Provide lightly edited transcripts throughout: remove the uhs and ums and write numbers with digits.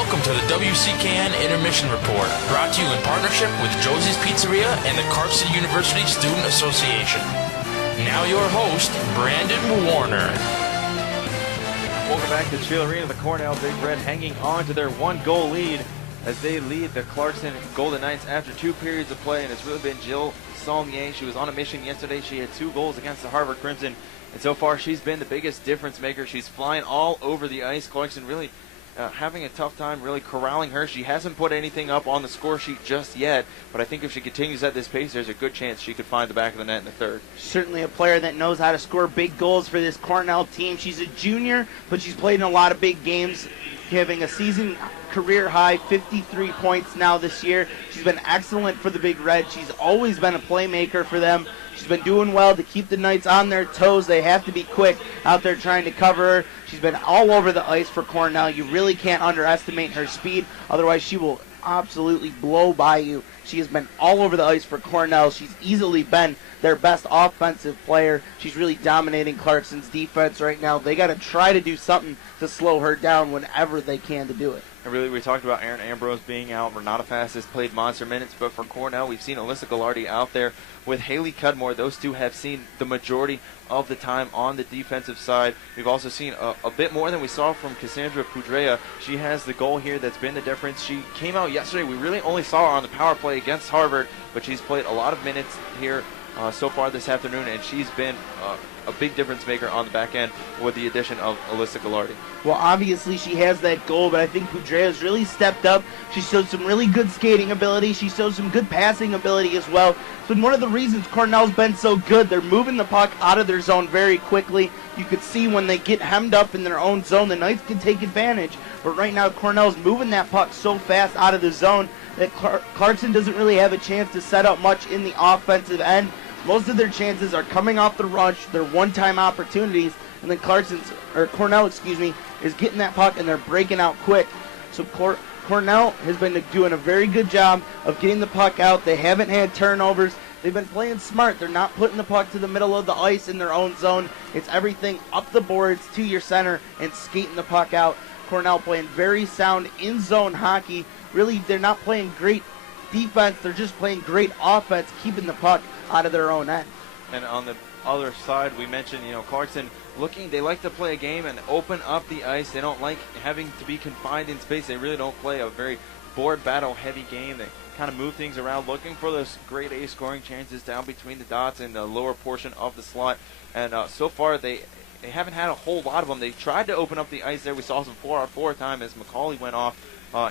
Welcome to the WCKN Intermission Report, brought to you in partnership with Josie's Pizzeria and the Clarkson University Student Association. Now your host, Brandon Warner. Welcome back to the Cheerleading Arena. The Cornell Big Red hanging on to their one-goal lead as they lead the Clarkson Golden Knights after 2 periods of play, and it's really been Jill Saulnier. She was on a mission yesterday. She had 2 goals against the Harvard Crimson, and so far she's been the biggest difference maker. She's flying all over the ice. Clarkson really having a tough time really corralling her. She hasn't put anything up on the score sheet just yet, but I think if she continues at this pace, there's a good chance she could find the back of the net in the third. Certainly a player that knows how to score big goals for this Cornell team. She's a junior, but she's played in a lot of big games, having a season career high 53 points now this year. She's been excellent for the Big Red. She's always been a playmaker for them. She's been doing well to keep the Knights on their toes. They have to be quick out there trying to cover her. She's been all over the ice for Cornell. You really can't underestimate her speed. Otherwise, she will absolutely blow by you. She has been all over the ice for Cornell. She's easily been their best offensive player. She's really dominating Clarkson's defense right now. They got to try to do something to slow her down whenever they can to do it. And really, we talked about Aaron Ambrose being out. Renata Fast has played monster minutes, but for Cornell, we've seen Alyssa Gallardi out there with Haley Cudmore. Those two have seen the majority of the time on the defensive side. We've also seen a bit more than we saw from Cassandra Pudrea. She has the goal here that's been the difference. She came out yesterday. We really only saw her on the power play against Harvard, but she's played a lot of minutes here so far this afternoon, and she's been a big difference maker on the back end with the addition of Alyssa Gallardi. Well, obviously she has that goal, but I think Pudrea has really stepped up. She showed some really good skating ability. She showed some good passing ability as well. So one of the reasons Cornell's been so good, they're moving the puck out of their zone very quickly. You could see when they get hemmed up in their own zone, the Knights can take advantage. But right now Cornell's moving that puck so fast out of the zone that Clarkson doesn't really have a chance to set up much in the offensive end. Most of their chances are coming off the rush, their one-time opportunities, and then Cornell, is getting that puck and they're breaking out quick. So Cornell has been doing a very good job of getting the puck out. They haven't had turnovers. They've been playing smart. They're not putting the puck to the middle of the ice in their own zone. It's everything up the boards to your center and skating the puck out. Cornell playing very sound in-zone hockey. Really, they're not playing great defense. They're just playing great offense, keeping the puck out of their own end. And on the other side, we mentioned, Clarkson they like to play a game and open up the ice. They don't like having to be confined in space. They really don't play a very board battle heavy game. They kind of move things around, looking for those grade A scoring chances down between the dots in the lower portion of the slot. And so far, they haven't had a whole lot of them. They tried to open up the ice there. We saw some 4-on-4 time as McCauley went off.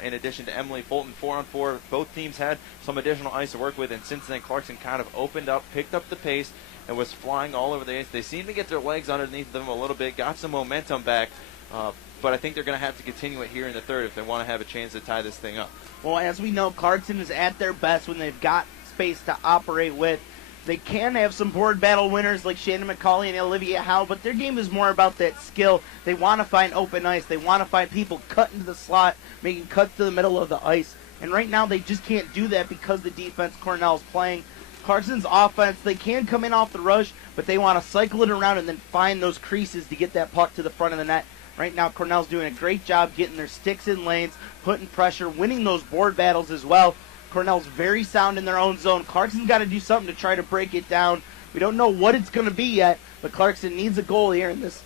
In addition to Emily Fulton, 4-on-4. Both teams had some additional ice to work with, and since then Clarkson kind of opened up, picked up the pace, and was flying all over the ice. They seem to get their legs underneath them a little bit, got some momentum back, but I think they're going to have to continue it here in the third if they want to have a chance to tie this thing up. Well, as we know, Clarkson is at their best when they've got space to operate with. They can have some board battle winners like Shannon McCauley and Olivia Howe, but their game is more about that skill. They want to find open ice. They want to find people cut into the slot, making cuts to the middle of the ice. And right now they just can't do that because the defense Cornell's playing. Clarkson's offense, they can come in off the rush, but they want to cycle it around and then find those creases to get that puck to the front of the net. Right now Cornell's doing a great job getting their sticks in lanes, putting pressure, winning those board battles as well. Cornell's very sound in their own zone. Clarkson's got to do something to try to break it down. We don't know what it's going to be yet, but Clarkson needs a goal here in this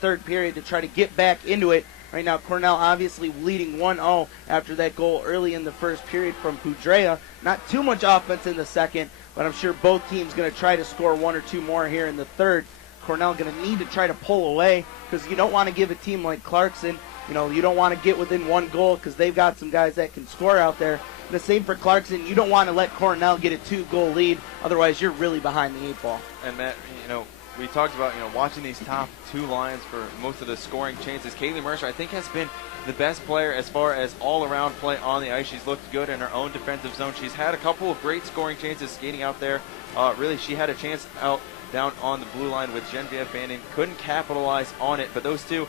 third period to try to get back into it. Right now, Cornell obviously leading 1-0 after that goal early in the first period from Pudrea. Not too much offense in the second, but I'm sure both teams going to try to score 1 or 2 more here in the third. Cornell going to need to try to pull away because you don't want to give a team like Clarkson, you don't want to get within 1 goal because they've got some guys that can score out there. The same for Clarkson. You don't want to let Cornell get a 2-goal lead. Otherwise, you're really behind the 8 ball. And Matt, we talked about, watching these top 2 lines for most of the scoring chances. Kaylee Mercer, I think, has been the best player as far as all-around play on the ice. She's looked good in her own defensive zone. She's had a couple of great scoring chances skating out there. Really, she had a chance out down on the blue line with Genevieve Bannon. Couldn't capitalize on it, but those two,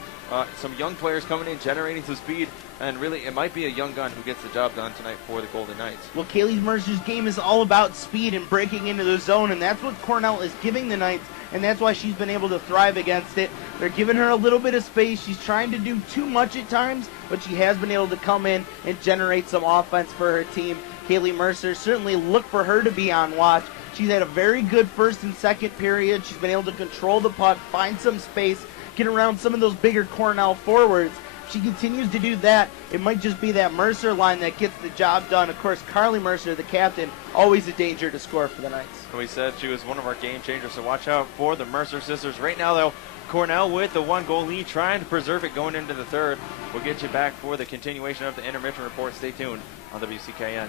some young players coming in, generating some speed, and really it might be a young gun who gets the job done tonight for the Golden Knights. Well, Kaylee Mercer's game is all about speed and breaking into the zone, and that's what Cornell is giving the Knights and that's why she's been able to thrive against it. They're giving her a little bit of space. She's trying to do too much at times, but she has been able to come in and generate some offense for her team. Kaylee Mercer, certainly look for her to be on watch. She's had a very good first and second period. She's been able to control the puck, find some space, get around some of those bigger Cornell forwards. If she continues to do that, it might just be that Mercer line that gets the job done. Of course, Carly Mercer, the captain, always a danger to score for the Knights. We said she was one of our game changers, so watch out for the Mercer sisters. Right now, though, Cornell with the 1-goal lead, trying to preserve it going into the third. We'll get you back for the continuation of the intermission report. Stay tuned on WCKN.